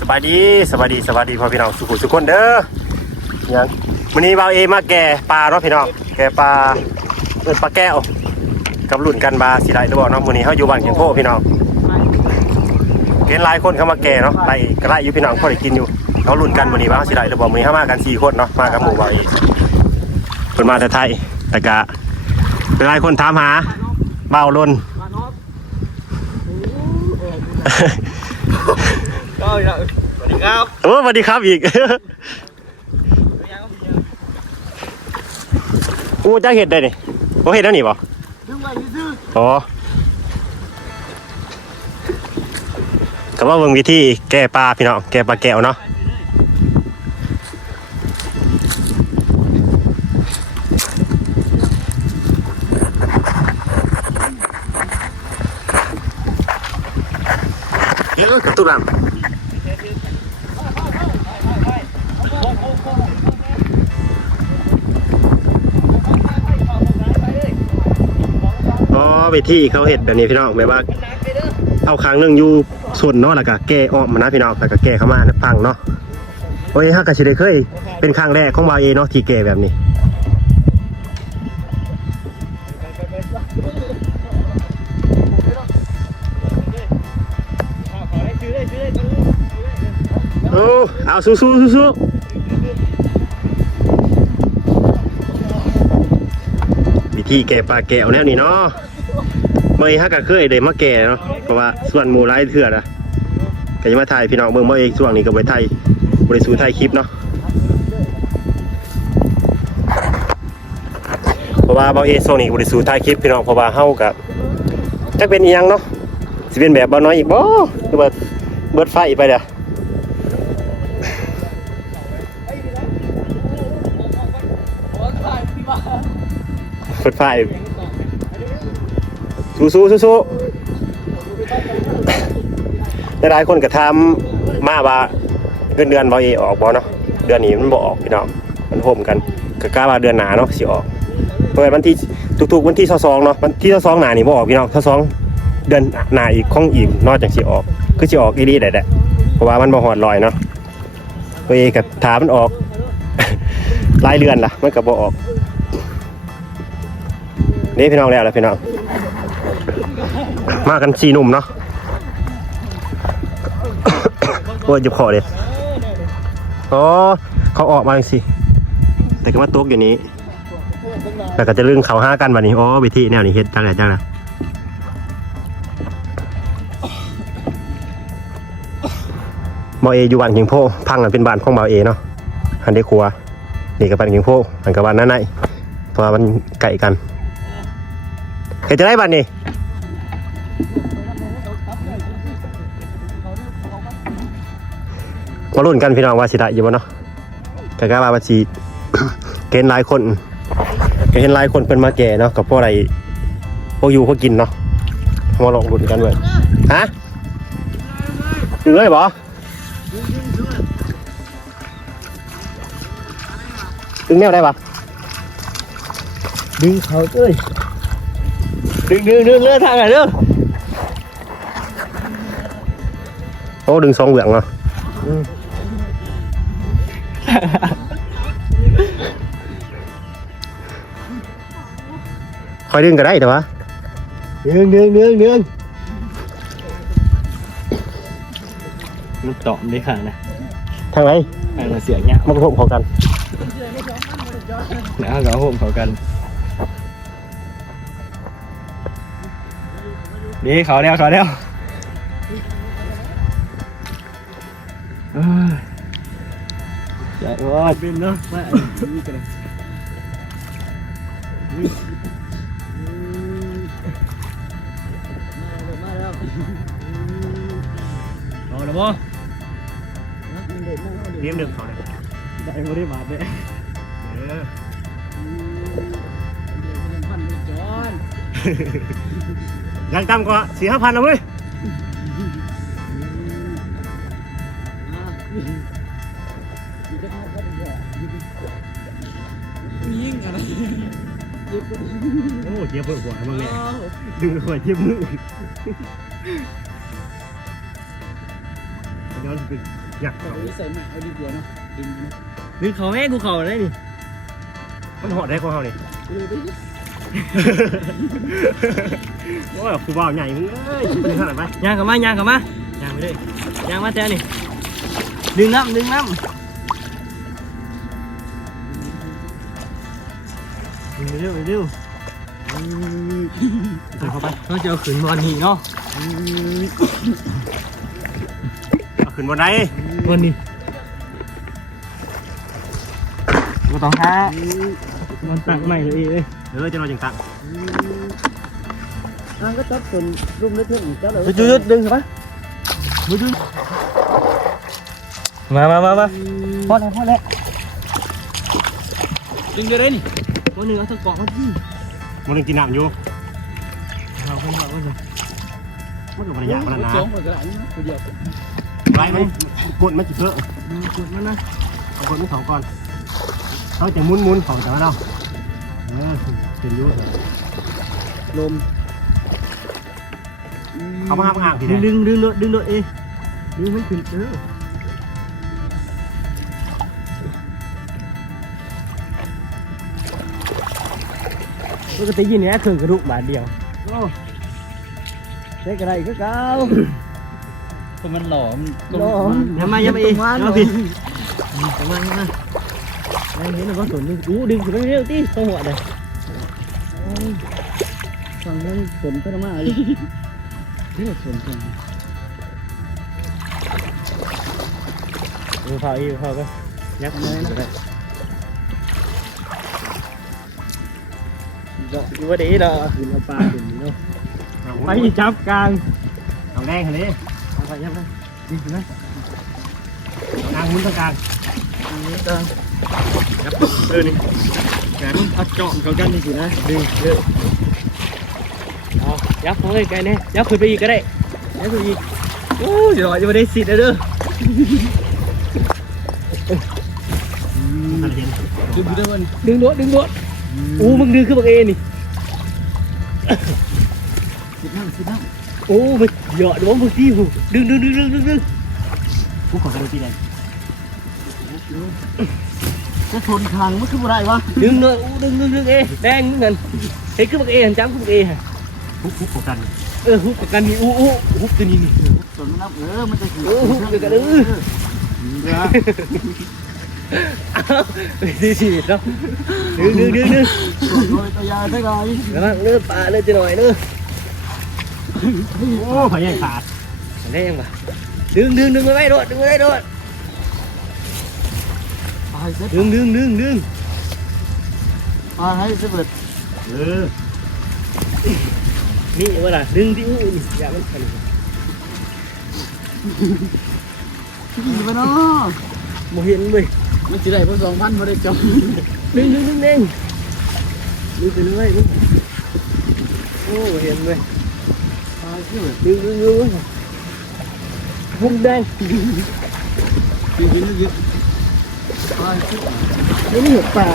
สบายดีสบายดีสบายดีพ่อพี่น้องสุขุสุขคนเด้อยังวันนี้บ่าวเอมาแก่ปลาเนาะพี่น้องแก่ปลาเอินปลาแก้วกับรุ่นกันบาสิได้หรือเปล่าเนาะมื้อนี้เฮาอยู่บ้านเขียงโพพี่น้องเห็นหลายคนเข้ามาแก่เนาะไล่ก็ไล่อยู่พี่น้องพอได้กินอยู่เขารุ่นกันมื้อนี้ว่าเฮาสิได้หรือเปล่ามื้อนี้เฮามากันสี่คนเนาะมากับหมู่บ่าวเอเพิ่นมาแต่ไทยแต่ก็หลายคนถามหาเบ่าวลน ก็สวัสดีครับโอ้สวัสดีครับอีกกูจะเห็ดได้นี่โอ้เห็ดแล้วนี่บ่ดึงไว้ซื้ออ๋อก็ว่าเบิ่งวิธีแก้ปลาพี่น้องแก้ปลาแก้วเนาะ อ๋อวิธีเขาเห็ดแบบนี้พี่น้องแบบว่า เอาครั้งหนึ่งอยู่ส่วนเนาะแล้วก็แก้ออกมานะพี่น้องแล้วก็แก้เข้ามานะฟังเนาะโอ้ยฮักกะสิได้เคย เป็นครั้งแรกของวาเอเนาะที่แก้แบบนี้โอ้เอาสู้สู้สู้สู้วิธีแก้ปลาแก้วแนวนี้เนาะ เมื่ฮักก็เคยได้มาแก่เนาะเพราะว่าส่วนหมูไร้เถื่อนะก็จะมาถ่ายพี่น้องเบิ่งบ่เองช่วงนี้ก็ไปถ่ายบริสูถ่ายคลิปเนาะเพราะว่าเบาเอช่วงนี้บริสูถ่ายคลิปพี่น้องเพราะว่าเฮากับจักเป็นอีหยังเนาะสิเป็นแบบบ่น้อยอีกบ่คือว่าเบิดไฟไปเด้อเบิดไฟ สู้สู้สู้สู้หลายคนก็ถามมาว่าเงินเดือนบ่เอออกบ่เนาะเดือนนี้มันบ่ออกพี่น้องมันโฮมกันก็กล้าว่าเดือนหนาเนาะสิออกเพราะวันที่ทุกๆวันที่22เนาะวันที่22หนานี่บ่ออกพี่น้อง22เดือนหนาอีกข้องอีกนอกจากสิออก คือสิออกอีหลีได้แหละเพราะว่ามันบ่ฮอดลอยเนาะบ่เอก็ถามมันออกลายเดือนล่ะมันก็บ่ออกนี่พี่น้องแล้วล่ะพี่น้อง มากันสี่หนุ่มเนาะโอ้ยเจ็บคอเลยอ๋อเขาออกมาจังสิแต่ก็มาตกอยู่นี้แล้วก็จะลึงเขาห้ากันวันนี้อ๋อวิธีแนวนี้เฮ็ดจังไรจังนะบอเออยู่บ้านเคียงโพพังกันเป็นบ้านของบอเอเนาะอันเดครัวนี่กับบ้านเคียงโพอันกับบ้านนั่นไนเพราะมันไก่กันเฮ็ดจะได้บ้านนี้ มาลุ้นกันพี่น้องว่าสิได้อยู่บ่เนาะกะกะว่าสิเกณฑ์หลายคนก็เห็นหลายคนเป็นมาแก่เนาะกับพวกอะไรพวกอยู่พวกกินเนาะมาลองลุ้นกันเลยฮะถึงเลยบ่ถึงแนวได้ปะดึงเขาเอ้ยดึงดึงดึงเลื่อนทางไหนเด้อโอ้ดึงสองเหวี่ยงเนาะ คอยดึงก็ได้แต่ว่าดึงดึงดึงดึงมันตอมได้ค่ะนะทางไหนทางเราเสียงเนี้ยมันก็พบเขากันนะกับผมเขากันดีเขาแล้วเขาแล้วเอ้ย ใหญ่ว่าเป็นเนาะว่าอันนี้กันเอาละบ่เลี้ยงหนึ่งเขาเลยได้บ่ได้บาทเด้เออพันจอนยังต่ำกว่าสี่ห้าพันนะเว้ย โอ้เจี๊ยบเพิ่มหัวมึงเนี่ยดึงหัวเจี๊ยบมือเดี๋ยวมันเป็นอยากเขาใส่ใหม่เอาดีกว่าเนาะดึงนะดึงเขาแม่กูเขาได้ดิมันหอดได้ของเขานี่เออได้ดิโอ้ยคือว่าวใหญ่มึงเอ้ยดึงขนาดไหมย่างกลับมาย่างกลับมาย่างไปเลยย่างมาแต่นี่ดึงน้ำดึงน้ำ เร็วเร็วใส่เข้าไปเราจะเอาขืนบอลนี่เนาะเอาขึ้นบนไหนบอลนี่ก็ต้องหามันตักใหม่เลยเอ้ยเออจะนอนจังตังทางก็ตัดส่วนรุ่มเล็กๆจ้าเลยหยุดดึงครับหยุดมามามามาพอแล้วพอแล้วดึงจะได้นี่ วันหนึ่งเอาตะกอกมาที่มันยังกินน้ำอยู่เราคนเราคนมันก็บริยากมันนะสองคนก็ได้นะคนเดียวไรไหมกดมันจิเพื่อะกดมันนะเอากดมันสองก่อนเขาจะมุนมุนๆของแต่ว่าเราเออเป็นอยูเถอะลมเขามาห้ามห่างทีดึเดีงยวดึงดึงโดดดึงโดดเองดึงมันขึ้นเออ กติยินเนี่ยเครื่องกระดูกบาทเดียวโอ้ได้กระไรก็เก่าก็มันหลอมหลอมอย่ามาอย่ามาเองอย่ามาพี่อย่ามาอย่ามาได้เห็นแล้วก็สนดึงอู้ดึงขึ้นไปเร็วตีต้องหัวเลยฟังแล้วสนก็ต้องมาเลยเรื่องสนจังดูพออีกพอก็ยักษ์น้อยนะ อกอยู่ว่าดีดอกขึ้นเอาปลาขึ้นเนาะเอาไปจับกลางเอาแดงคันนี้เอาไปยับไปดีไหมนางมุนตรงกลางอันนี้ก็ยับเออนี่แขนพัดเจาะเขากันนี่สินะดึงเยอะเอายับเขาเลยไกลเนี่ยยับขึ้นไปอีกก็ได้ยับขึ้นไปอีกโอ้ยเดี๋ยวจะไม่ได้สิทธิ์เลยเด้อคันเห็นดึงได้มันดึงโดดดึงโดดอู้มึงดึงขึ้นมาเองนี่ สิบนั่งสิบนั่งโอ้มันเหยาะดวงมึงที่หูดึงดึงดึงดึงดึงดึงผู้ขอกันดูที่ใดจะทนทางมันขึ้นมาได้วะดึงเลยอู้ดึงดึงดึงเอแดงมึงเงินเฮ้ยขึ้นมาเองจ้ำขึ้นมาเองผู้ผู้ขอกันเออฮุบกับกันนี่อู้อู้ฮุบตัวนี้นี่สนน้ำเออมันจะเออฮุบเดี๋ยวกันเออเดี๋ยวดีสิเนาะดึงดึงดึงดึงโดยตัวยาได้ไรแล้วมันเนื้อปลาเลยจะหน่อยเนื้อโอ้พยายขาดแรงป่ะดึงดึงดึงไม่ได้โดดดึงไม่ได้โดดตายเสร็จดึงดึงดึงดึงตายให้เสร็จเออนี่ว่าล่ะดึงที่อู้นี่อย่ามันกันดีไปเนาะโมเห็นเว้ย มันจะได้พวกสองพันมาได้จบดึงดึงดึงดึงดึงไปเรื่อยดึงโอ้เห็นเว้ยตายเสร็จดึงดึงดึงมุกแดงดีกินแล้วยึดตายเสร็จนี่นี่เห็นป่า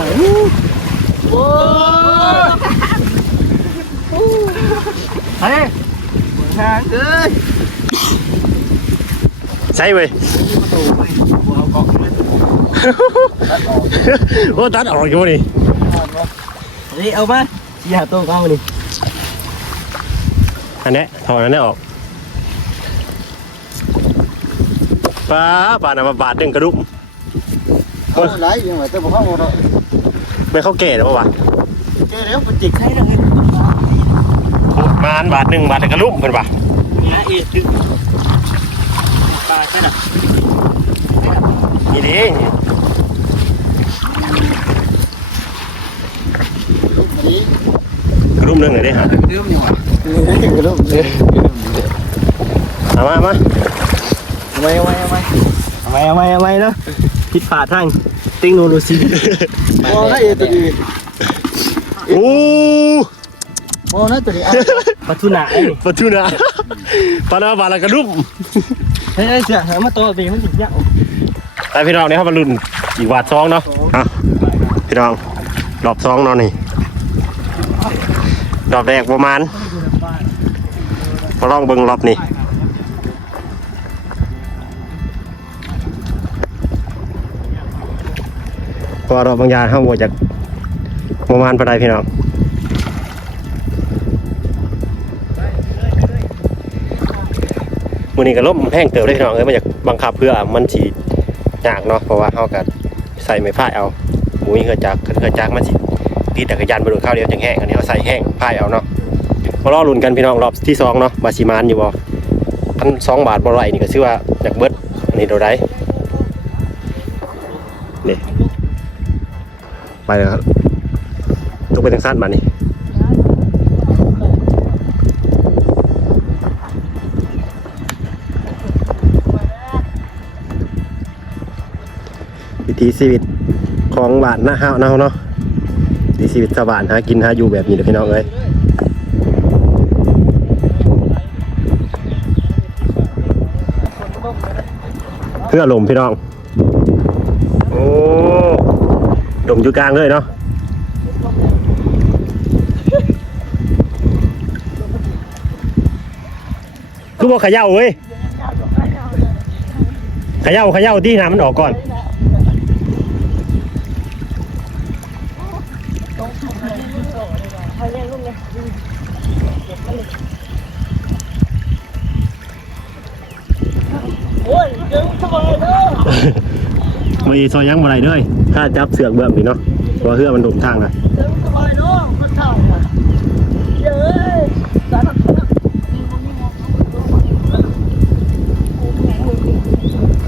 โอ้โอ้เฮ้ยทางเอ้ยใช่เว้ยเอากอกเลย โอ้ตัดออกอยู่นี่นี่เอามาอย่าตัวเอานี่อันนี้ถอดอันนี้ออกป้าบาทนะมาบาทหนึ่งกระดุมเอาไหลยังไงแต่บอกเขาหมดเลยไม่เข้าแก่หรอปะวะเจ๊แล้วมันจิกให้เลยมานบาทหนึ่งบาทหนึ่งกระดุมเป็นปะ นี่เอ็ดดึงปลาใช่หรอ นี่ดิกนี้ระดุมนึงเลยดิฮะเริ่มยังไงเริ่มเลยเอามามาเอาไว้เอาไว้เอาไว้เอาไว้เอาไว้เอาไว้เนาะผิดพลาดทางเทคโนโลยีมองนะเอตัวดีโอ้มองนะตัวนี้ปัทุนาปะทูนะปานาบาทละกระดุมเฮ้ยเสียหามาตัวเบมันถึงยาว ไปพี่น้องเนี่ยครับมันรุ่นอีกวาดซองเนาะพี่น้องดอกซองเนาะนี่ดอกแดกประมาณมาลองเบิ่งรอบนี่พอดอกบางยาห้ามวัวจากประมาณประไพี่น้องมือนี้ก็ล้มแห้งเติบได้พี่น้องเอ้ยมาจากบังคับเพื่อมันฉี ยากเนาะเพราะว่าเขากัใส่ไม้พายเอาหมูมีเครือจักรเครือจักรมันสิตีแต่กระยานไปโดนข้าวเดียวจังแห้งอันนี้เขาใส่แห้งพายเอาเนาะมารอลุ้นกันพี่น้องรอบที่สองเนาะบาซิมานอยู่บ่พันสองบาทบ่ไรนี่ก็ชื่อว่าอยากเบิดอันนี้โดได้นี่ไปเลยครับตกไปทางสั้นมานี่ วิถีชีวิตของบ้านหน้าเฮาเนาะเนาะวิถีชีวิตชาวบ้านหากินหาอยู่แบบนี้เด้อพี่น้องเอ้ยเพื่อลมพี่น้อง โอ้ลมอยู่กลางเลยเนาะคือบอกขย่าเว้ยขย่าขย่าที่น้ำมันออกก่อนีซอยยังมาไรด้วยถ้าจับเสือกเบื่อมพี่เนาะเพราะเพื่อมันดุมทางอะเดี๋ยวทำไมเนาะมันเท่าอะเย้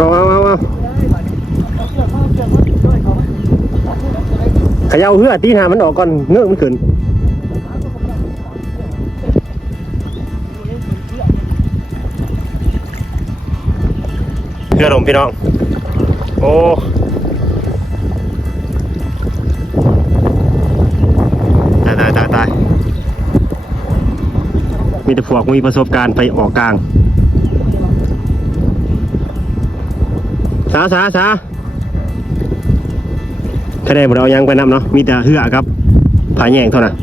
าเอาเอาเอาเอาขย่าเพื่อตีน้ำมันออกก่อนเงื้อมันขึ้นเพื่อลมพี่น้อง โอ้ตายตายตายตายมีแต่พวกมีประสบการณ์ไปออกกลางสาสาสาคะแนนเรายังไปนำเนาะมีแต่เหือครับผาแยงเท่านั้น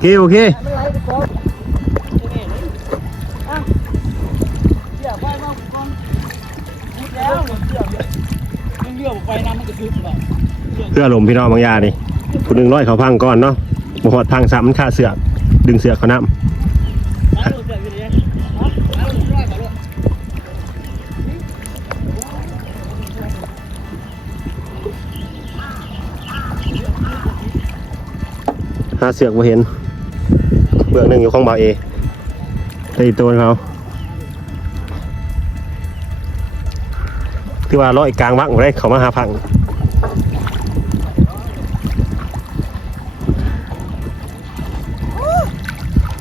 เขารถเอ๊ะโอเค โอเคมันไหลไปก่อนนี่นี่อะเดี๋ยวไปมาก่อนนี่แล้วเดี๋ยวมันเลี้ยวไปน้ำมันก็ขึ้นไปเพื่อลมพี่น้องบางอยางนี่ผู้หนึ่งร้อยเขาพังก่อนเนาะมาหอดพังซ้ำมันค่าเสือกดึงเสือกเขาน้มาดูเดี๋ยวอยู่เนี่ยมาดูร้อยมาลูกำหาเสือกมาเห็นเบื้องหนึ่งอยู่ของบ่าเอไอ้ตัวเขาที่ว่าร้อยกลางวังได้เขามาหาพัง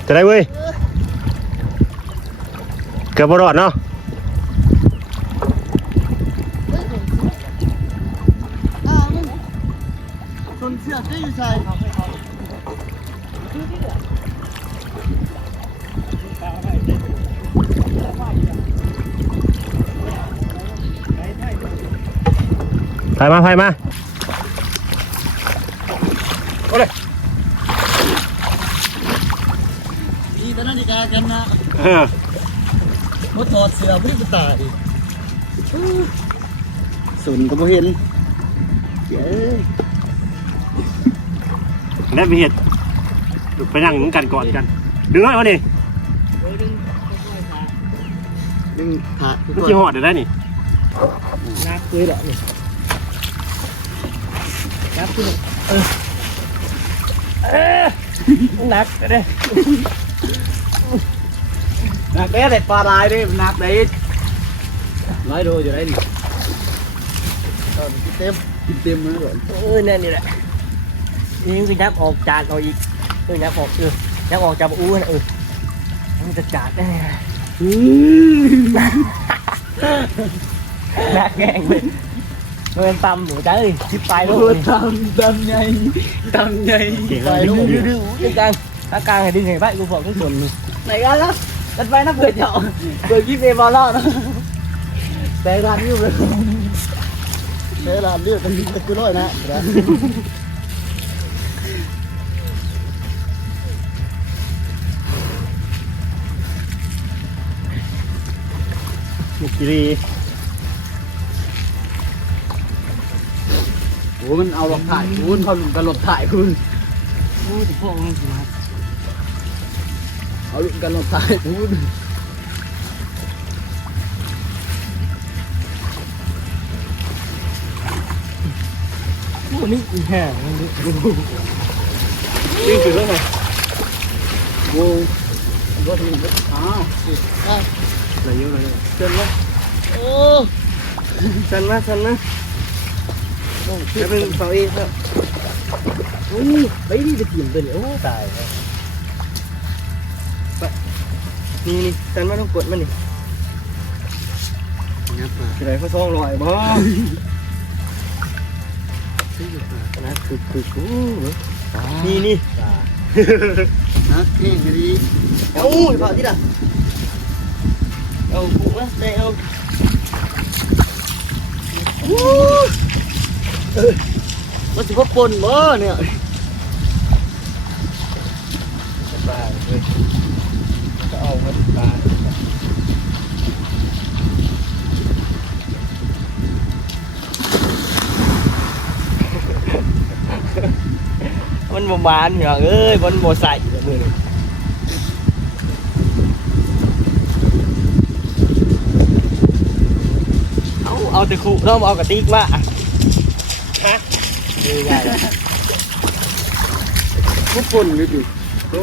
จะได้เว้ยเกือบบรอดเนาะ มาไปมาดีแต่นาฬิกากันนะเออว่าถอดเสื้อไม่ได้ตายสุนก็บ่เห็นเย้ได้ไปเห็ดไปนั่งนุ่งกันก่อนกัน ดึงไว้วะนี่ดึงขาดทุกมันคจีนหอดเดี๋ยวได้นี่นักคุยแหละนี่ นักคุยเออเออนักเลยนักเด้แต่ปลาลายเด้นักเด้ร้อยโลอยู่ได้นี่ตอนกินเต็มกินเต็มเลยก่อนเออเนี่ยนี่แหละนี่คือยักออกจานเอาอีกเออยักออกเออยักออกจากอู้นะเออมันจะจานได้นักแกงเลยเงินตำหมูจ้าเอ้ยชิบไปลูกโอ้ตำตำใหญ่ตำใหญ่เก่งไปเลย ลูกดื้อดื้อดื้อกลางถ้ากลางให้ดึงให้ไปกูบอกทุกคนนี่ไหนกันล่ะจัดไปนะเผื่อเจาะเผื่ โอ้มันเอาหลอกถ่ายคุณเขาลุมกันหลบถ่ายคุณโอ้ยพวกมันสิมาเอาลุมกันหลบถ่ายคุณพวกนี้อีแห่มันดูวิ่งถึงแล้วไงโอ้ก็ถึงอ้าวอะไรเยอะอะไรเยอะเกินวะโอ้สันมาสันมาจะเป็นเสาเองครับโอ้ยไปนี่จะกินไปเลยโอ้ตายแล้วไปนี่นี่สันมาต้องกดมันนี่งับมาอะไรเขาซองลอยบ่นะคือคือกูนี่นี่นะเก่งกันดีเอาพอที่ละเอากูมาได้เอา มันสิว่าปนบ่เนี่ยปลาเลยก็เอามาปลามันบ่มานเหรอเอ้ยมันบ่ใส่มือเอาเอาต่คุเราเอากระติกมา ฮะเออใหญ่ว่าปนเลยดิโอ้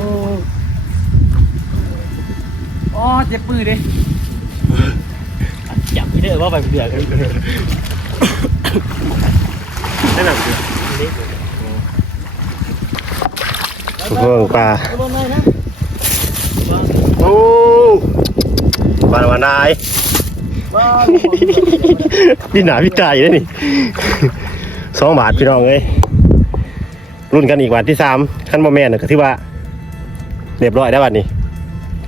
อ๋อเจ็บปืนดิจับไม่ได้ว่าไปเดือดกันนั่นน่ะเพิ่งปลาว่าไงนะโอ้ปลาหวานนายว่าพี่หนาพี่ตายเลยนี่ สองบาทพี่น้องเอ้ยรุ่นกันอีกวันที่สามขั้นโมแมนน่ะก็ถือว่าเรียบร้อยได้ววันนี้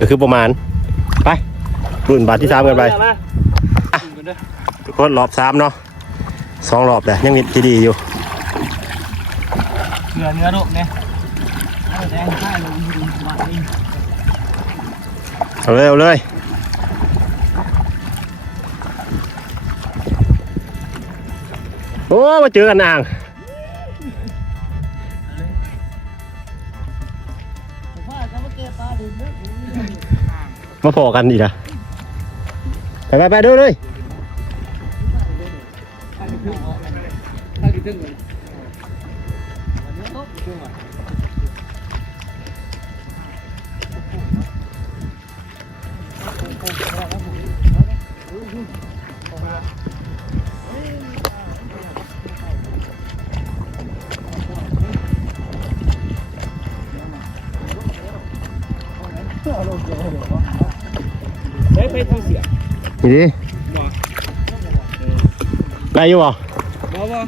ก็คือประมาณ ไป รุ่นบาทที่สามกันไปทุกคนรอบสามเนาะสองรอบแต่ยังมีที่ดีอยู่เนื้อเนื้อดุเนี่ยเอาแดงข้าวลงมาเองเอาเลยเอาเลย อ้มาเจอกันนางมาพอกันอีกละไปไปไปดูเลยถ้าคิดถึงเฮ้ย นี่ดิได้อยู่บ่บ่บ่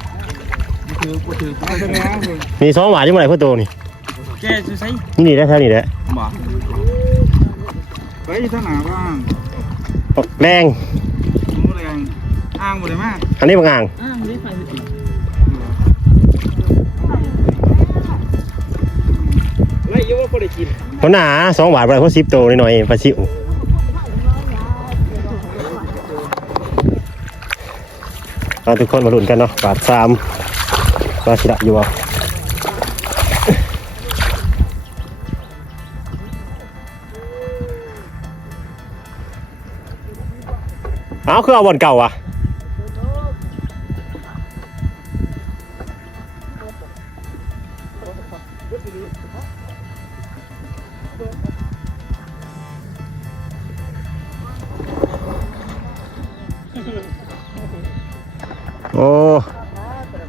ถือบ่ถือไปทำไมอะมีสองหวานที่เมื่อไหร่เพื่อโตนี่แกจะใช้นี่นี่ได้เท่านี้แหละบ่ไปที่ไหนบ้างแรงมูแรงอ้างหมดเลยมากอันนี้บางอ่างอ้าวไม่ได้ไฟสิไม่ยุ่งว่าคนได้กินเขาหนาสองหวานไปเขาสิบโตหน่อยๆปลาซิว เราทุกคนมาลุ้นกันเนาะบาทสามปลาสิระอยู่บ่เอาคือเอาบอลเก่าอะ โอ้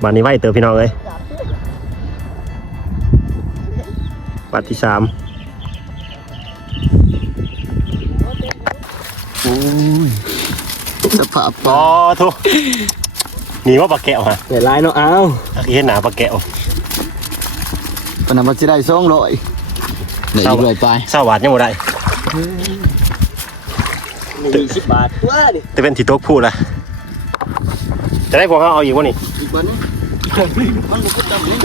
บ้านนี้ไหวเติมพี่น้องเลยบัตรที่สามโอ้ยสภาพปอทุนี่ว่าปลาแก้วฮะเดี๋ยวไล่เนาะอ้าวเห็นหนาปลาแก้วปนมันจะได้สองร้อยเดี๋ยวอีกร้อยไปสวัสดยังบ่ได้มีสิบบาทว้าดิแต่เป็นที่โต๊ะพูดละจะ ได้พวกเขาเอาอีกวะนี่อีกวันนี้มันก็จำนี่เ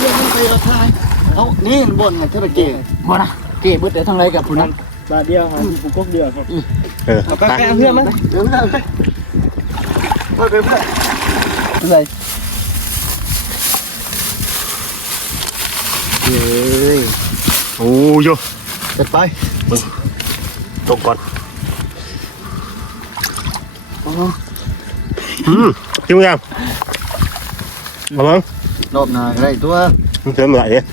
รื่องมันไปละทายเอานี่บนเนี่ยเท่าไหร่เก๋บ่นะเก๋เบิดแต่ทางไรกับผู้นั้นบาทเดียวครับผมกกเดียวครับเออเอาไปไปแกเพื่อนมั้ยเดี๋ยวไม่ได้ไปไปไปไปอะไรเฮ้ยโอ้ยโยจะไปตกก่อนอ๋อ อืมจิ้มยังมาบ้างรอบหน้าก็ได้ตัวมันเสริมอะไรเนี่ย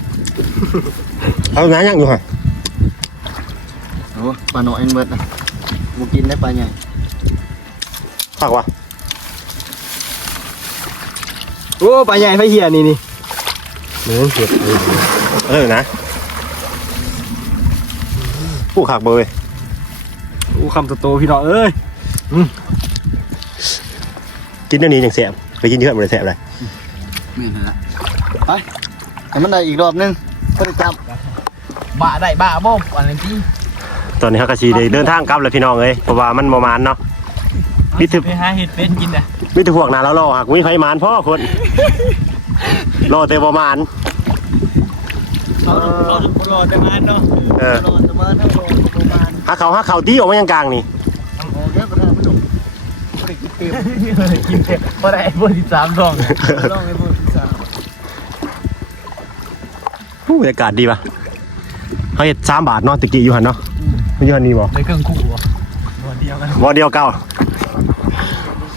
เอาน้ำยังอยู่ฮะโอ้ปลาหน่อยเองเบิดนะบุกินได้ปลาใหญ่ฝากวะโอ้ปลาใหญ่ไฟเหี้ยนี่นี่เนื้อเก็บเออนะผู้ขักเบอร์เว้ยอู้คำโตๆพี่น้องเอ้ย กินเดี๋ยวนี้ยังแสบไปกินเยอะมันเลยแสบเลยไม่นะไปแต่มันได้อีกรอบนึงก็ได้จับบ้าได้บ้าบ่อันนี้ที่ตอนนี้ฮักกะชีได้เดินทางกลับแล้วพี่น้องเอ้ยเพราะว่ามันประมาณเนาะพี่ทึบไปหาเห็ดเป็นกินอะมีแต่พวกนาแล้วรอหักมีไฟมานพ่อคนรอแต่ประมาณเขาเขารอแต่งานเนาะเออรอจะมาถ้ารอประมาณฮักเขาฮักเขาตีออกมายังกลางนี่ ไม่ได้กินเต็มกินเถอะเพราะได้ไอ้พวกที่สามดองลองไอ้พวกที่สามผู้บรรยากาศดีป่ะเขาเห็ดสามบาทเนาะตะกี้อยู่หันเนาะไม่อยู่หันนี่บ่เลยเครื่องคู่อะวันเดียวกันบ่เดียวเก่า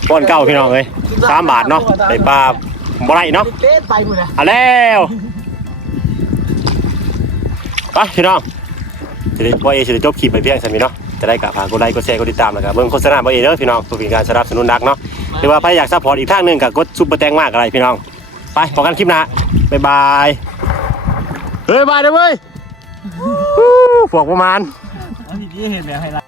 บ่อนเก่าพี่น้องเอ้ยสามบาทเนาะไปปลาบ่ไรเนาะเต้ไปหมดเลยเอาแล้วไปพี่น้องจะได้บ่เอจะได้จบคลิปไปเพียงสามีเนาะ จะได้กะฝากกดไลค์กดแชร์กดติดตามแล้วก็เบิ่งโฆษณาบ่เอเด้อพี่น้องเพื่อเป็นการสนับสนุนนักเนาะหรือว่าใครอยากซัพพอร์ตอีกทางหนึงก็กดซุปเปอร์แตงมากอะไรพี่น้อง ไปพบกันคลิปหน้าบ๊ายบายเฮ้ยบายเด้อเว้ยฮู้พวกประมาณ เอาที่เห็นเลยให้ละ